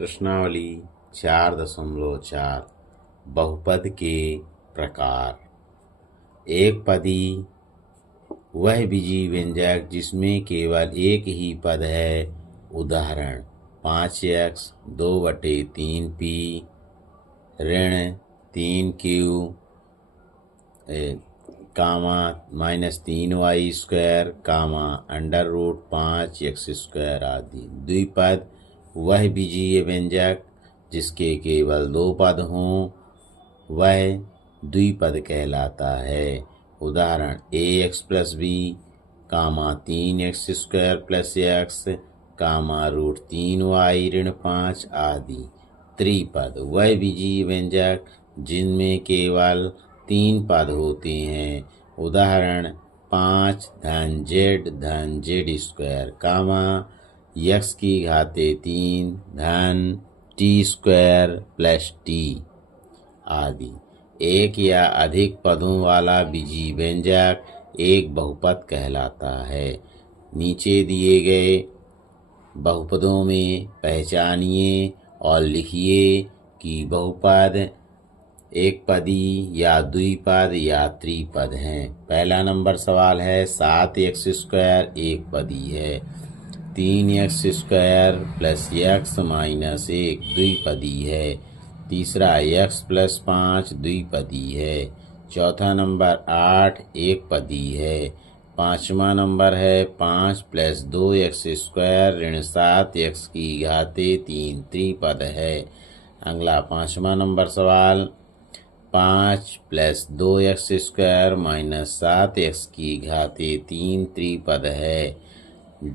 प्रश्नावली 4.4 बहुपद के प्रकार। एक पदी वह बीजीय व्यंजक जिसमें केवल एक ही पद है। उदाहरण 5x 2/3p ऋण 3q कामा -3y² कामा √5x² आदि। द्विपद वह बीजीय व्यंजक जिसके केवल दो पद हों, वह द्विपद कहलाता है। उदाहरण ax + b कामा 3x² + x कामा √3y - 5 आदि। त्रिपद वह बीजीय व्यंजक जिनमें केवल तीन पद होते हैं। उदाहरण 5 धन z धन z² कामा x³ धन t² + t आदि। एक या अधिक पदों वाला बीजीय व्यंजक एक बहुपद कहलाता है। नीचे दिए गए बहुपदों में पहचानिए और लिखिए कि बहुपद एक पदी या द्विपद या त्रिपद हैं। पहला नंबर सवाल है 7x² एक पदी है। 3x² + x - 1 द्विपदी है। तीसरा x + 5 द्विपदी है। चौथा नंबर 8 एक पदी है। पांचवा नंबर है 5 + 2x² - 7x³ त्रिपद है। अगला पांचवा नंबर सवाल 5 + 2x² - 7x³ त्रिपद है।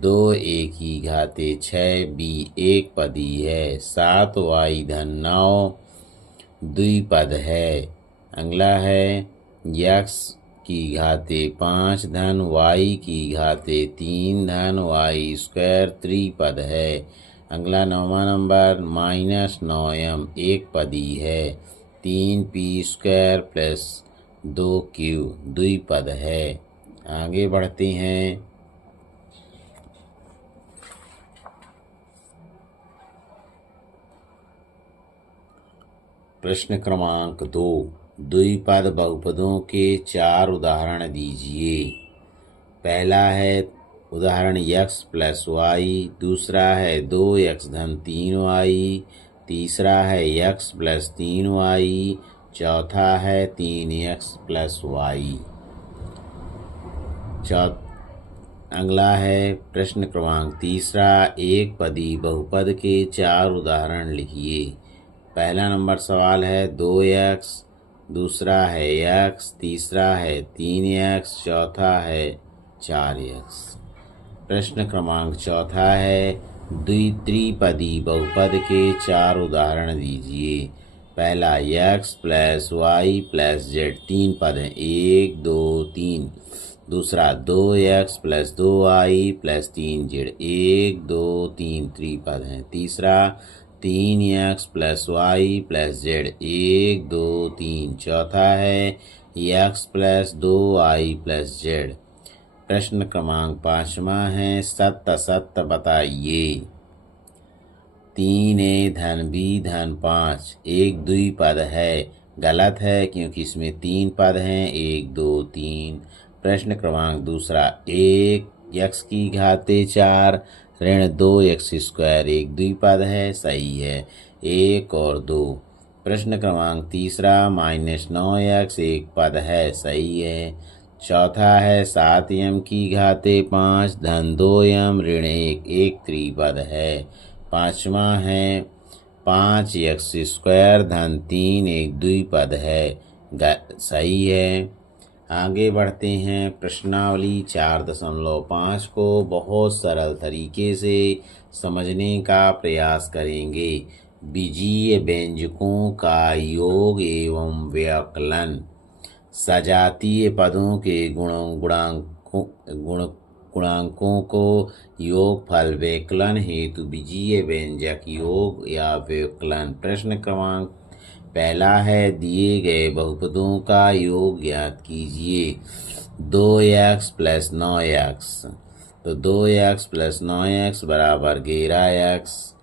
2a6 b एक पदी है। 7y - 9 द्विपद है। अगला है x⁵5 धन y⁵3 धन y² त्रिपद है। अगला नौवां नंबर -9m एक पदी है। 3p² + 2q द्विपद है। आगे बढ़ते हैं। प्रश्न क्रमांक 2 द्विपद बहुपदों के 4 उदाहरण दीजिए। पहला है उदाहरण x + y, दूसरा है 2x धन 3y, तीसरा है x + 3y, चौथा है 3x + y। अगला है प्रश्न क्रमांक तीसरा एक पदी बहुपद के 4 उदाहरण लिखिए। पहला नंबर सवाल है 2x, दूसरा है x, तीसरा है 3x, चौथा है 4x। प्रश्न क्रमांक चौथा है द्वित्रिपदी बहुपद के 4 उदाहरण दीजिए। पहला x + y + z तीन पद हैं 1 2 3। दूसरा 2x + 2y + 3z 1 2 3 त्रिपद हैं। तीसरा 3x + y + z 1 2 3। चौथा है x + 2y + z। प्रश्न क्रमांक पांचवा है सत्य असत्य बताइए। 3a धन b धन 5 एक द्विपद है। गलत है क्योंकि इसमें तीन पद हैं 1 2 3। प्रश्न क्रमांक दूसरा 1 x⁴ ऋण 2x² एक द्विपद है। सही है 1 और 2। प्रश्न क्रमांक तीसरा -9x एक पद है। सही है। चौथा है 7m⁵5 धन 2m ऋण 1 एक त्रिपद है। पांचवा है 5x² धन 3 एक द्विपद है। सही है। आगे बढ़ते हैं। प्रश्नावली 4.5 को बहुत सरल तरीके से समझने का प्रयास करेंगे। बीजीय व्यंजकों का योग एवं व्यवकलन। सजातीय पदों के गुणांकों को योगफल व्यवकलन हेतु बीजीय व्यंजक योग या व्यवकलन। प्रश्न क्रमांक पहला है दिए गए बहुपदों का योग ज्ञात कीजिए। 2x + 9x तो 2x + 9x = 11x।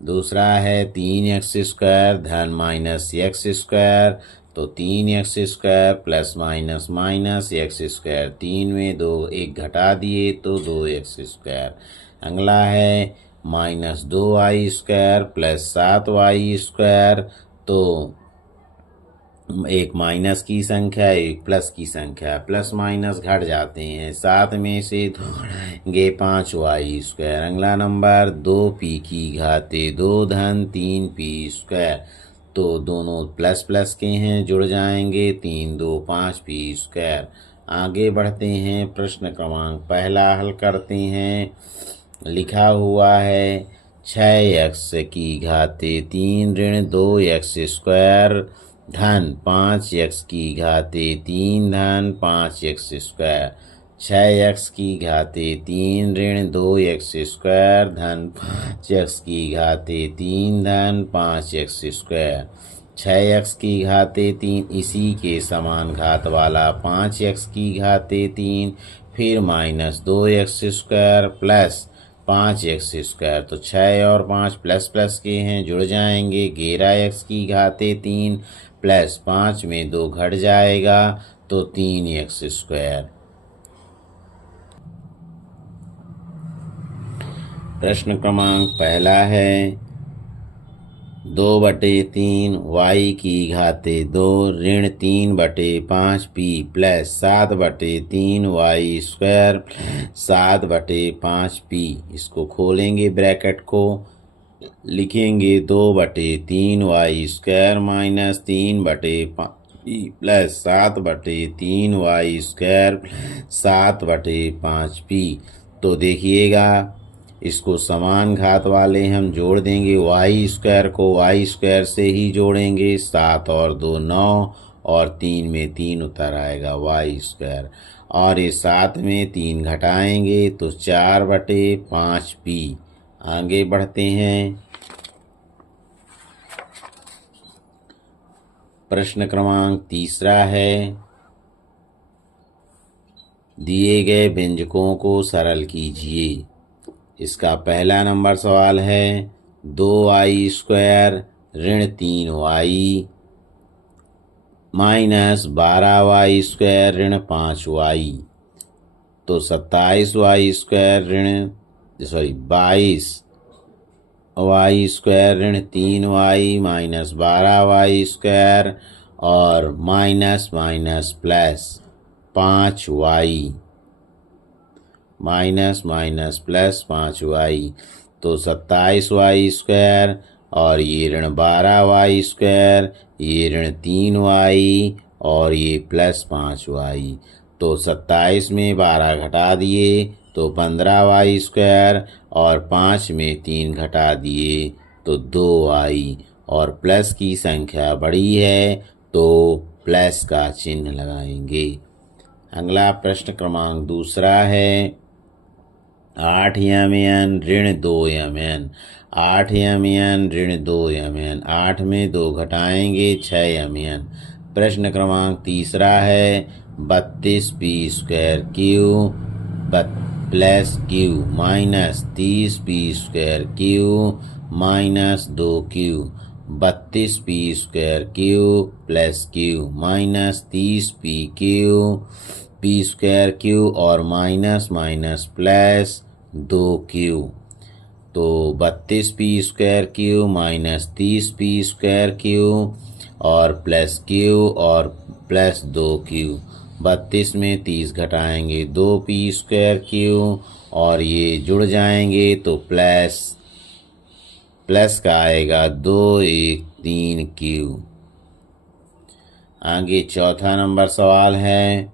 दूसरा है 3x² धन माइनस x², तो 3x² plus minus minus x², 3 में 2 1 घटा दिए तो 2x²। अगला है -2y² प्लस 7y², तो एक माइनस की संख्या एक प्लस की संख्या, प्लस माइनस घट जाते हैं, 7 में से 2 घटाएंगे 5y²। अगला नंबर 2p² 2 धन 3p², तो दोनों प्लस प्लस के हैं, जुड़ जाएंगे, 3 2 5p²। आगे बढ़ते हैं, प्रश्न क्रमांक पहला हल करते हैं। लिखा हुआ है 6x³ ऋण 2x² धन 5x³ धन 5x²। 6x³ ऋण 2x² धन 5x³ धन 5x²। 6x³ इसी के समान घात वाला 5x³ फिर -2x² प्लस 5x², तो 6 और 5 प्लस प्लस के हैं, जुड़ जाएंगे, 11x³ प्लस 5 में 2 घट जाएगा तो 3x²। प्रश्न क्रमांक पहला है 2/3 y² ऋण 3/5p प्लस 7/3 y² 7/5p। इसको खोलेंगे ब्रैकेट को, लिखेंगे 2/3 y² minus 3/5p plus 7/3 y² 7/5p। तो देखिएगा, इसको समान घात वाले हम जोड़ देंगे, y² को y² से ही जोड़ेंगे, 7 और 2 9 और 3 में 3 उतर आएगा y², और ये 7 में 3 घटाएंगे तो 4/5p। आगे बढ़ते हैं, प्रश्न क्रमांक तीसरा है, दिए गए व्यंजकों को सरल कीजिए। इसका पहला नंबर सवाल है 2y² ऋण 3y माइनस 12y² ऋण 5y, तो 27y² ऋण 3y माइनस 12y² और minus minus plus 5y minus minus plus 5y, तो 27y² और ये ऋण 12y², ये ऋण 3y और ये प्लस 5y, तो 27 में 12 घटा दिए तो 15y² और 5 में 3 घटा दिए तो 2y, और प्लस की संख्या बड़ी है तो प्लस का चिन्ह लगाएंगे। अगला प्रश्न क्रमांक दूसरा है 8mn ऋण 2mn 8mn ऋण 2mn, 8 में 2 घटाएंगे 6mn। प्रश्न क्रमांक तीसरा है 32p² plus q minus 30p² minus 2q। 32p² plus q minus 30p² और माइनस माइनस प्लस 2q, तो 32p² माइनस 30p² और प्लस q और प्लस 2q। 32 में 30 घटाएंगे 2p² और ये जुड़ जाएंगे तो प्लस का आएगा 2 1 3q। आगे चौथा नंबर सवाल है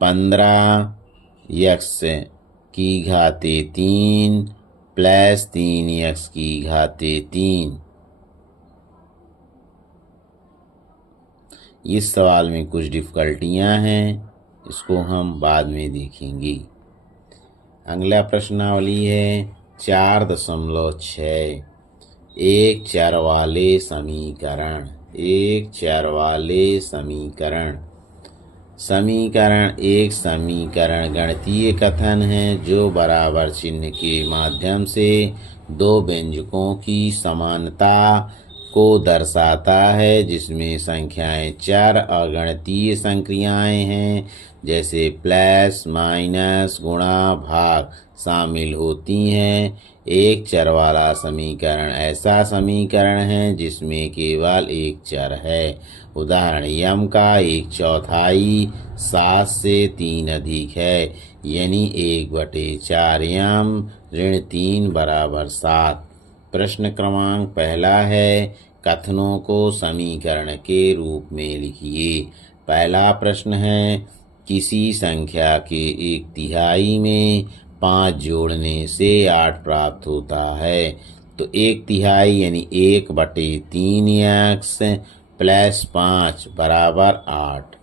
15x³ प्लस 3x³। इस सवाल में कुछ डिफ़िकल्टियाँ हैं, इसको हम बाद में देखेंगे। अगला प्रश्नावली है 4.6 एक चर वाले समीकरण। समीकरण एक समीकरण गणितीय कथन है जो बराबर चिन्ह के माध्यम से दो व्यंजकों की समानता को दर्शाता है, जिसमें संख्याएं चर और गणितीय संक्रियाएं हैं, जैसे प्लस माइनस गुणा भाग शामिल होती हैं। एक चर वाला समीकरण ऐसा समीकरण है जिसमें केवल एक चर है। उदाहरण, यम का 1/4 7 से 3 अधिक है, यानी 1/4 यम ऋण 3 बराबर 7। प्रश्न क्रमांक पहला है, कथनों को समीकरण के रूप में लिखिए। पहला प्रश्न है, किसी संख्या के 1/3 में 5 जोड़ने से 8 प्राप्त होता है। तो 1/3 यानी 1/3 x प्लस 5 बराबर 8।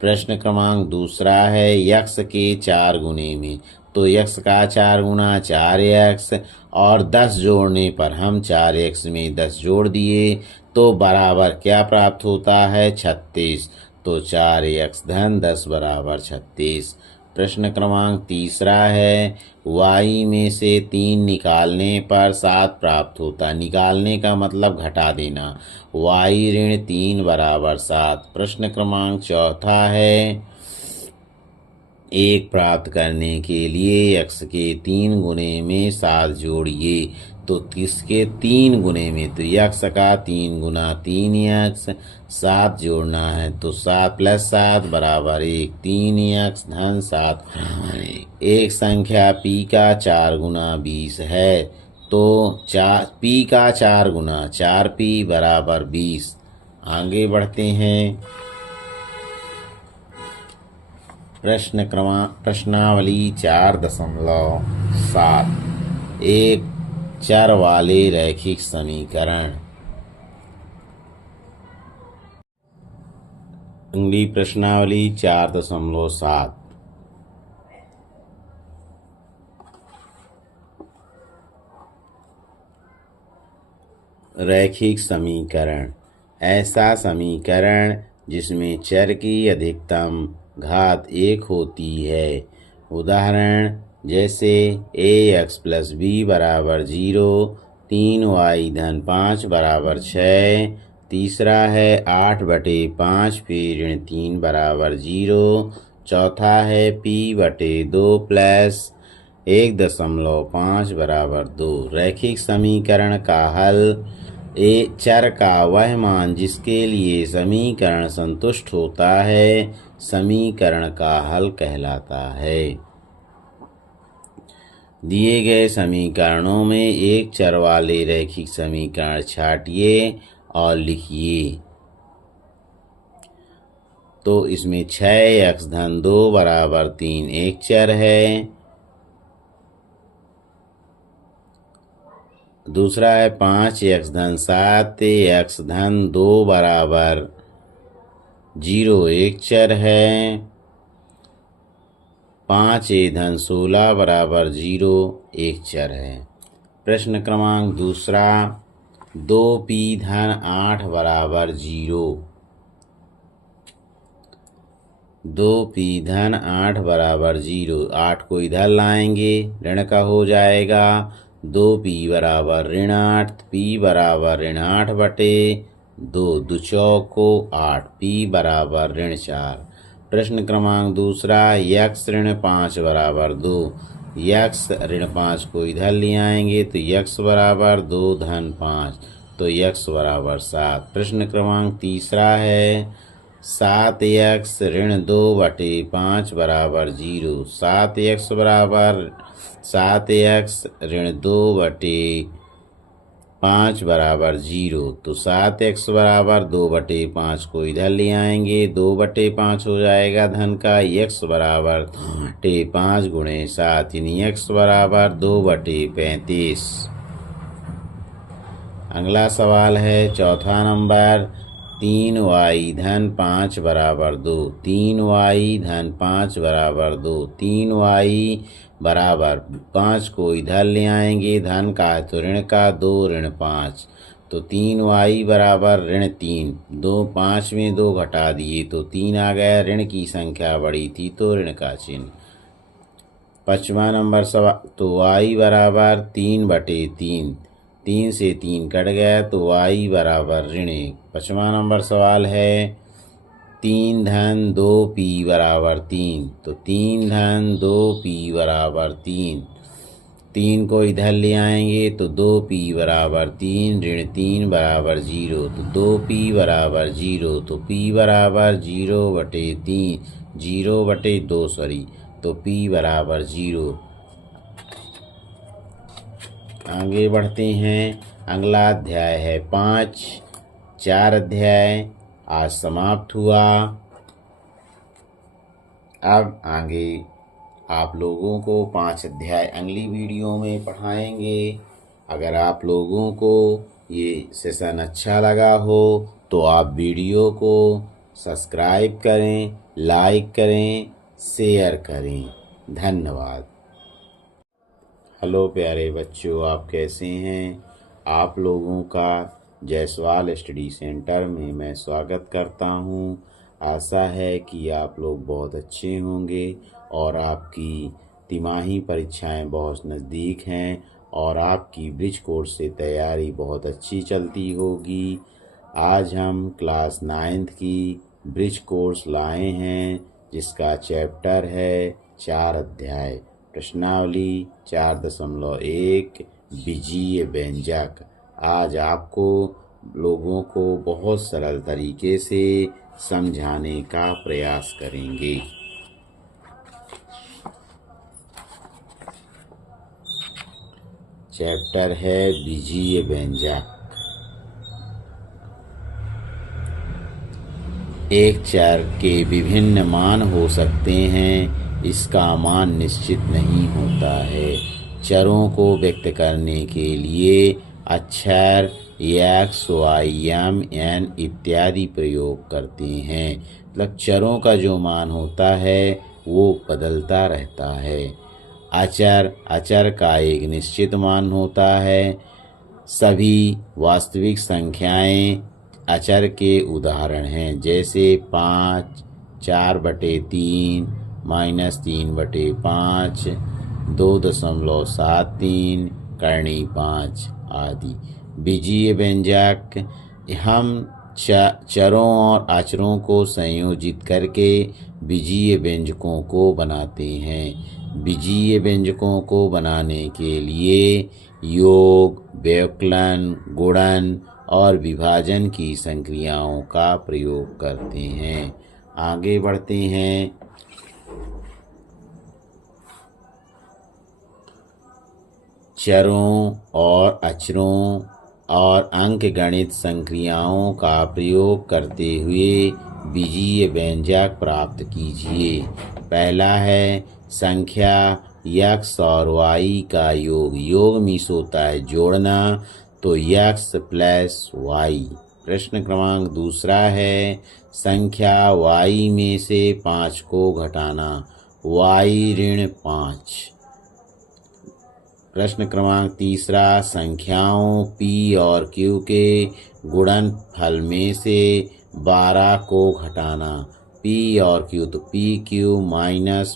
प्रश्न क्रमांक दूसरा है, यक्स के 4 गुने में। तो यक्स का 4 गुना 4x और 10 जोड़ने पर हम 4x में 10 जोड़ दिए तो बराबर क्या प्राप्त होता है? 36। तो 4x धन 10 बराबर 36। प्रश्न क्रमांक तीसरा है, y में से 3 निकालने पर 7 प्राप्त होता। निकालने का मतलब घटा देना। y ऋण 3 बराबर 7। प्रश्न क्रमांक चौथा है, 1 प्राप्त करने के लिए x के 3 गुने में 7 जोड़िए। तो किसके 3 गुने में? तो x का 3 गुना 3x 7 जोड़ना है तो 7 प्लस 7 बराबर 1। 3x धन 7 बराबर 1। एक संख्या p का 4 गुना 20 है तो p का 4 गुना 4p बराबर 20। आगे बढ़ते हैं। प्रश्नावली 4.7 एक चर वाले रैखिक समीकरण। अगली प्रश्नावली 4.7 रैखिक समीकरण ऐसा समीकरण जिसमें चर की अधिकतम घात 1 होती है। उदाहरण, जैसे ax + b बराबर 0, 3y धन 5 बराबर 6। तीसरा है 8/5 फिर ऋण 3 बराबर 0। चौथा है p/2 प्लस 1.5 बराबर 2। रैखिक समीकरण का हल चर का वह मान जिसके लिए समीकरण संतुष्ट होता है समीकरण का हल कहलाता है। दिए गए समीकरणों में एक चर वाले रैखिक समीकरण छांटिए और लिखिए। तो इसमें 6x धन 2 बराबर 3 एक चर है। दूसरा है 5x धन 7 x धन 2 बराबर 0 एक चर है। 5a धन 16 बराबर 0 एक चर है। प्रश्न क्रमांक दूसरा, 2p धन 8 बराबर 0। 2p धन 8 बराबर 0। 8 को इधर लाएंगे, ऋण का हो जाएगा। 2p बराबर ऋण 8, p बराबर ऋण 8/2, 2 चौको 8, p बराबर ऋण 4। प्रश्न क्रमांक दूसरा, x ऋण 5 बराबर 2। x ऋण 5 को इधर ले आएंगे तो x बराबर 2 धन 5, तो x बराबर 7। प्रश्न क्रमांक तीसरा है 7x ऋण 2/5 बराबर 0। 7x बराबर 7x ऋण 2/5 बराबर 0, तो 7x बराबर 2/5 को इधर ले आएंगे, 2/5 हो जाएगा धन का। x बराबर 2/5 गुणे 7 यानी x बराबर 2/35। अगला सवाल है चौथा नंबर, 3y धन 5 बराबर 2। 3y धन 5 बराबर 2। 3y बराबर 5 को इधर ले आएंगे, धन का है तो ऋण का 2 ऋण 5, तो 3y बराबर ऋण 3। 5 में 2 घटा दिए तो 3 आ गया। ऋण की संख्या बड़ी थी तो ऋण का चिन्ह। 5वां नंबर सवाल, तो y बराबर 3/3, 3 से 3 कट गया तो y बराबर ऋण 1। 5वां नंबर सवाल है 3 धन 2p बराबर 3, तो 3 धन 2p बराबर 3, 3 को इधर ले आएंगे तो 2p बराबर 3 ऋण 3 बराबर 0, तो 2p बराबर 0, तो p बराबर 0/3, 0/2 सॉरी, तो p बराबर 0। आगे बढ़ते हैं। अगला अध्याय है 5। 4 अध्याय आज समाप्त हुआ। अब आगे आप लोगों को 5 अध्याय अगली वीडियो में पढ़ाएंगे। अगर आप लोगों को ये सेशन अच्छा लगा हो तो आप वीडियो को सब्सक्राइब करें, लाइक करें, शेयर करें। धन्यवाद। हेलो प्यारे बच्चों, आप कैसे हैं? आप लोगों का जायसवाल स्टडी सेंटर में मैं स्वागत करता हूं। आशा है कि आप लोग बहुत अच्छे होंगे और आपकी तिमाही परीक्षाएं बहुत नज़दीक हैं और आपकी ब्रिज कोर्स से तैयारी बहुत अच्छी चलती होगी। आज हम क्लास 9th की ब्रिज कोर्स लाए हैं जिसका चैप्टर है 4 अध्याय। प्रश्नावली 4.1 बीजीय व्यंजक। आज आपको लोगों को बहुत सरल तरीके से समझाने का प्रयास करेंगे। चैप्टर है बीजीय व्यंजक। एक चर के विभिन्न मान हो सकते हैं, इसका मान निश्चित नहीं होता है। चरों को व्यक्त करने के लिए अक्षर x, y, m, n इत्यादि प्रयोग करते हैं। मतलब चरों का जो मान होता है वो बदलता रहता है। अचर का एक निश्चित मान होता है। सभी वास्तविक संख्याएं अचर के उदाहरण हैं, जैसे 5, 4/3, -3/5, 2.73, करणी 5 आदि। बीजीय व्यंजक हम चरों और अचरों को संयोजित करके बीजीय व्यंजकों को बनाते हैं। बीजीय व्यंजकों को बनाने के लिए योग, व्यवकलन, गुणन और विभाजन की संक्रियाओं का प्रयोग करते हैं। आगे बढ़ते हैं। चरों और अचरों और अंकगणित संक्रियाओं का प्रयोग करते हुए बीजीय व्यंजक प्राप्त कीजिए। पहला है संख्या x और y का योग। योग मीन्स होता है जोड़ना, तो x + y। प्रश्न क्रमांक दूसरा है संख्या y में से 5 को घटाना, y ऋण 5। प्रश्न क्रमांक तीसरा संख्याओं p और q के गुणनफल में से 12 को घटाना, p और q, तो pq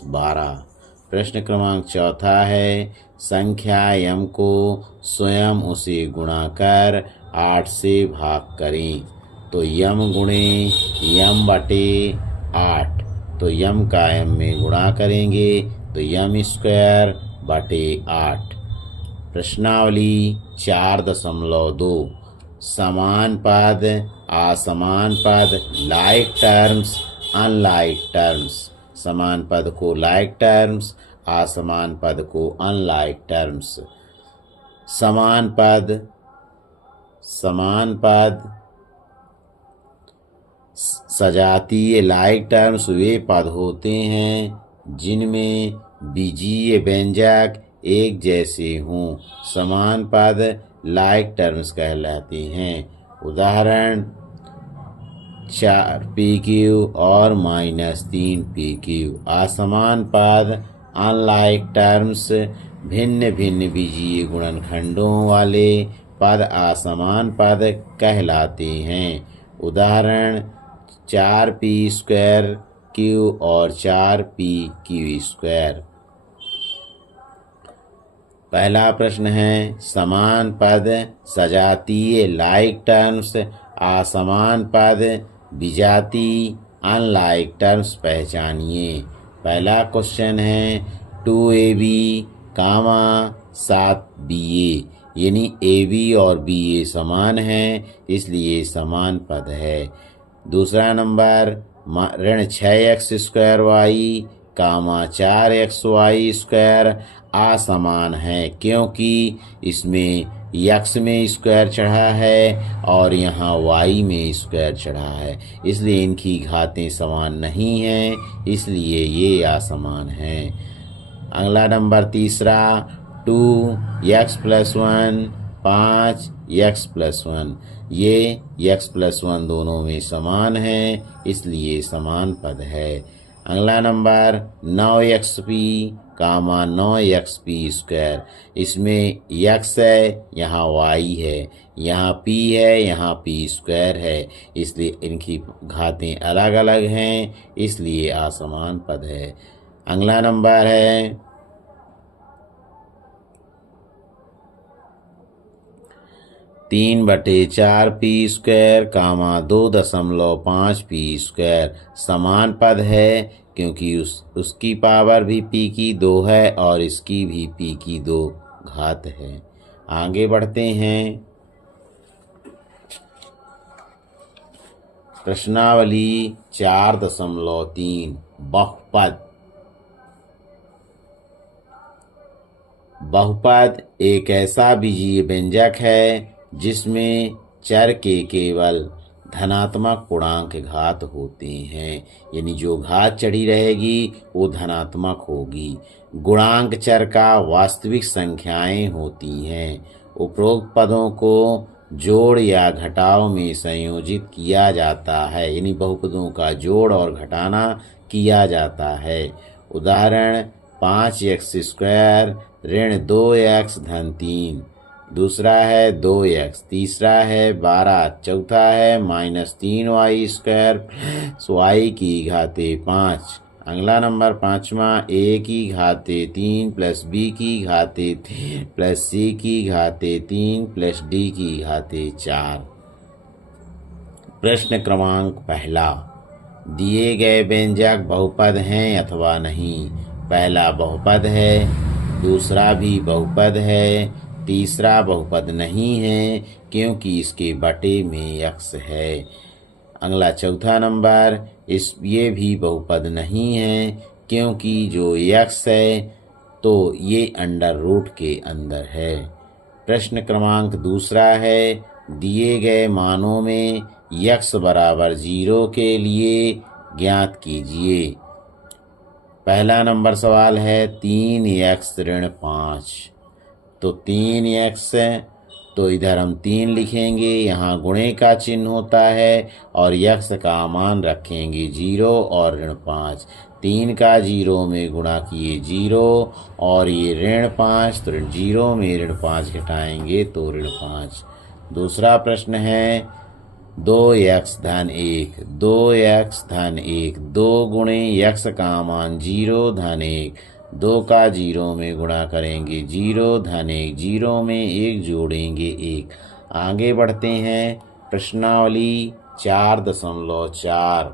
- 12। प्रश्न क्रमांक चौथा है संख्या m को स्वयं उसे गुणा कर 8 से भाग करें, तो m गुणे m/8, तो m का m में गुणा करेंगे तो m² 8। प्रश्नावली 4.2 समान पद, असमान पद, लाइक टर्म्स, अनलाइक टर्म्स। समान पद को लाइक टर्म्स, असमान पद को अनलाइक टर्म्स। समान पद सजातीय लाइक टर्म्स वे पद होते हैं जिनमें बीजीय व्यंजक एक जैसे हों। समान पद लाइक टर्म्स कहलाते हैं। उदाहरण 4pq और -3pq। असमान पद अनलाइक टर्म्स भिन्न भिन्न बीजीय गुणनखंडों वाले पद असमान पद कहलाते हैं। उदाहरण 4p² q और 4pq²। पहला प्रश्न है समान पद सजातीय लाइक टर्म्स, असमान पद विजातीय अनलाइक टर्म्स पहचानिए। पहला क्वेश्चन है 2AB, 7BA, यानी AB और BA समान हैं, इसलिए समान पद है। दूसरा नंबर ऋण 6x²y, 4xy² असमान है, क्योंकि इसमें x में स्क्वायर चढ़ा है और यहाँ y में स्क्वायर चढ़ा है, इसलिए इनकी घातें समान नहीं हैं, इसलिए ये असमान हैं। अगला नंबर तीसरा 2x+1, 5x+1, ये x+1 दोनों में समान हैं, इसलिए समान पद है। अगला नंबर 9xp, 9xp², इसमें x है, यहाँ y है, यहाँ p है, यहाँ p² है, इसलिए इनकी घातें अलग अलग हैं, इसलिए असमान पद है। अगला नंबर है 3/4p², 2.5p², समान पद है, क्योंकि उसकी पावर भी p की 2 है और इसकी भी p की 2 घात है। आगे बढ़ते हैं। प्रश्नावली 4.3 बहुपद। बहुपद एक ऐसा बीजीय व्यंजक है जिसमें चर के केवल धनात्मक पूर्णांक घात होते हैं, यानी जो घात चढ़ी रहेगी वो धनात्मक होगी। गुणांक चर का वास्तविक संख्याएं होती हैं। उपरोक्त पदों को जोड़ या घटाव में संयोजित किया जाता है, यानी बहुपदों का जोड़ और घटाना किया जाता है। उदाहरण 5x² ऋण 2x धन 3, दूसरा है 2x, तीसरा है 12, चौथा है -3y² y की घाते 5। अगला नंबर पांचवा a की घाते 3 प्लस b की घाते 3 प्लस c की घाते 3 प्लस d की घाते 4। प्रश्न क्रमांक पहला, दिए गए व्यंजक बहुपद हैं अथवा नहीं। पहला बहुपद है, दूसरा भी बहुपद है, तीसरा बहुपद नहीं है क्योंकि इसके बटे में x है। अगला चौथा नंबर ये भी बहुपद नहीं है क्योंकि जो x है तो ये अंडर रूट के अंदर है। प्रश्न क्रमांक दूसरा है, दिए गए मानों में x बराबर 0 के लिए ज्ञात कीजिए। पहला नंबर सवाल है 3x ऋण 5, तो 3x तो इधर हम 3 लिखेंगे, यहाँ गुणे का चिन्ह होता है और x का मान रखेंगे 0 और ऋण 5। 3 का 0 में गुणा किए 0 और ये ऋण 5, तो 0 में ऋण 5 घटाएंगे तो ऋण 5। दूसरा प्रश्न है 2x धन 1, 2x धन 1, 2 गुणे x का मान 0 धन 1, 2 का 0 में गुणा करेंगे 0 धन 1, 0 में 1 जोड़ेंगे 1। आगे बढ़ते हैं। प्रश्नावली 4.4